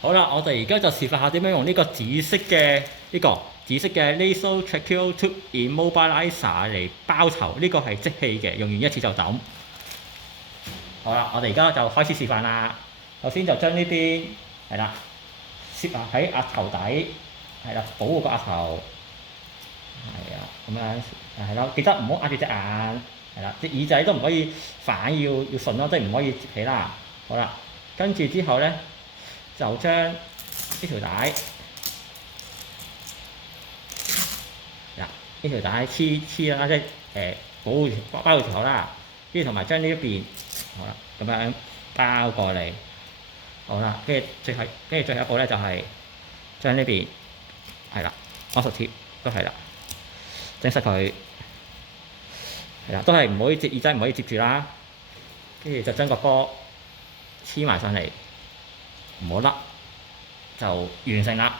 好啦，我哋而家就示範下點樣用呢個紫色嘅Nasal Tracheal Tube Immobilizer 嚟包頭，呢個係即棄嘅，用完一次就抌。好啦，我哋而家就開始示範啦。首先就將呢邊係啦，攝喺額頭底，係啦，保護個額頭，係啊，咁樣係咯，記得唔好壓住隻眼，係啦，隻耳仔都唔可以反，要順咯，即係唔可以摺起啦。好啦，跟住之後咧，就將呢條帶嗱，呢條帶黐啦，即係保護包住條口啦，跟住同埋將呢一邊好啦，咁樣包過嚟，好啦，跟住最後一步咧就係將呢邊係啦，魔術貼都係啦，整實佢係啦，都係唔可以接耳仔唔可以接住啦，跟住就將個波黐埋上嚟，唔好甩，就完成啦。